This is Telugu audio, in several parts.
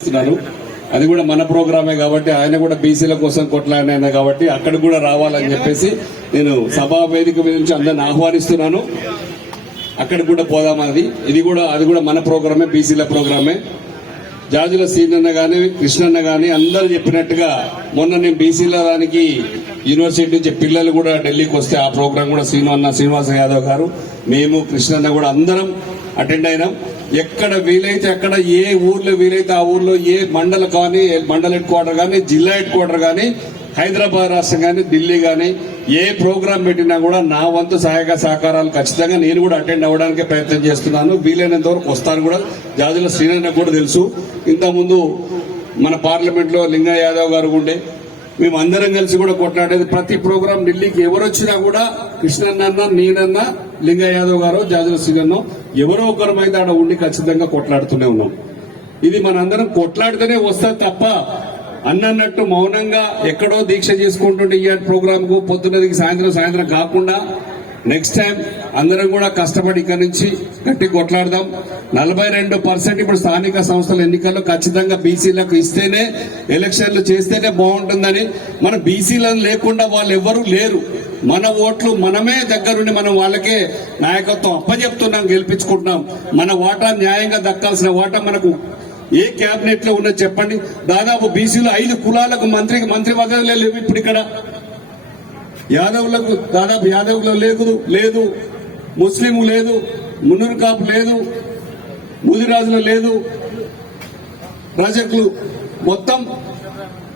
చేస్తున్నారు. అది కూడా మన ప్రోగ్రామే కాబట్టి ఆయన కూడా బీసీల కోసం కొట్లాడిన కాబట్టి అక్కడ కూడా రావాలని చెప్పేసి నేను సభా వేదిక మీద నుంచి అందరిని ఆహ్వానిస్తున్నాను. అక్కడ కూడా పోదాం అది. ఇది కూడా అది కూడా మన ప్రోగ్రామే బీసీల ప్రోగ్రామే. జాజుల సీనన్న కానీ కృష్ణన్న కానీ అందరూ చెప్పినట్టుగా మొన్న నేను బీసీల దానికి యూనివర్సిటీ నుంచి పిల్లలు కూడా ఢిల్లీకి వస్తే ఆ ప్రోగ్రాం కూడా శ్రీను అన్న శ్రీనివాస యాదవ్ గారు మేము కృష్ణన్న కూడా అందరం అటెండ్ అయినాం. ఎక్కడ వీలైతే అక్కడ ఏ ఊర్లో వీలైతే ఆ ఊర్లో ఏ మండల కానీ ఏ మండల హెడ్ క్వార్టర్ కానీ జిల్లా హెడ్ క్వార్టర్ కానీ హైదరాబాద్ రాష్ట్రం కానీ ఢిల్లీ కానీ ఏ ప్రోగ్రాం పెట్టినా కూడా నా వంతు సహాయక సహకారాలు ఖచ్చితంగా నేను కూడా అటెండ్ అవ్వడానికి ప్రయత్నం చేస్తున్నాను. వీలైనంత వరకు వస్తాను కూడా. జాజుల శ్రీనన్న కూడా తెలుసు. ఇంతకుముందు మన పార్లమెంట్లో లింగా యాదవ్ గారు ఉండే మేము అందరం కలిసి కూడా కొట్లాడేది. ప్రతి ప్రోగ్రాం ఢిల్లీకి ఎవరు వచ్చినా కూడా కృష్ణన్న నేనన్న లింగ యాదవ్ గారు జాజుల శ్రీనన్న ఎవరో ఒకరమైతే ఆడ ఉండి ఖచ్చితంగా కొట్లాడుతూనే ఉన్నాం. ఇది మనందరం కొట్లాడితేనే వస్తుంది తప్ప అన్నట్టు మౌనంగా ఎక్కడో దీక్ష చేసుకుంటుంటే ఈ ప్రోగ్రామ్కు పొద్దున్నదికి సాయంత్రం సాయంత్రం కాకుండా నెక్స్ట్ టైం అందరం కూడా కష్టపడి ఇక్కడ నుంచి గట్టి కొట్లాడదాం. నలభై రెండు పర్సెంట్ ఇప్పుడు స్థానిక సంస్థల ఎన్నికల్లో ఖచ్చితంగా బీసీలకు ఇస్తేనే ఎలక్షన్లు చేస్తేనే బాగుంటుందని. మన బీసీలను లేకుండా వాళ్ళు ఎవ్వరూ లేరు. మన ఓట్లు మనమే దగ్గరుండి మనం వాళ్ళకే నాయకత్వం అప్పజెప్తున్నాం గెలిపించుకుంటున్నాం. మన వాటా న్యాయంగా దక్కాల్సిన వాటా మనకు ఏ క్యాబినెట్లో ఉన్నది చెప్పండి? దాదాపు బీసీలో ఐదు కులాలకు మంత్రికి మంత్రి పదవులే లేవు ఇప్పుడు ఇక్కడ. యాదవులకు దాదాపు యాదవులో లేదు లేదు. ముస్లిం లేదు మున్నూరు కాపు లేదు ముదిరాజులు లేదు. రజకులు మొత్తం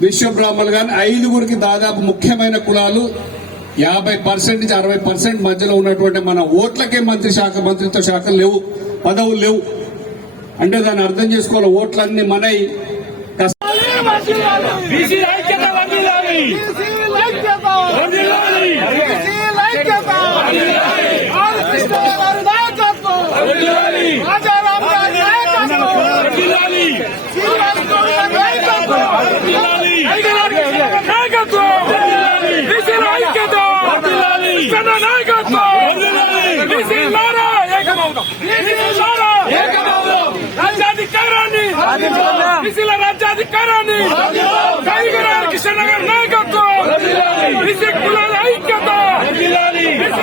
విశ్వ బ్రాహ్మణులు కానీ ఐదుగురికి దాదాపు ముఖ్యమైన కులాలు యాభై పర్సెంట్ నుంచి అరవై పర్సెంట్ మధ్యలో ఉన్నటువంటి మన ఓట్లకే మంత్రి శాఖ మంత్రిత్వ శాఖలు లేవు పదవులు లేవు. అంటే దాన్ని అర్థం చేసుకోవాలి ఓట్లన్నీ మనై నాయకత్వం! బీసీల ఐక్యత జన నాయకత్వం! బీసీలారా ఏకమవుదాం బీసీలారా ఏకమవుదాం రాజ్యాధికారాన్ని బీసీల రాజ్యాధికారాన్ని నగర్ నాయకత్వం!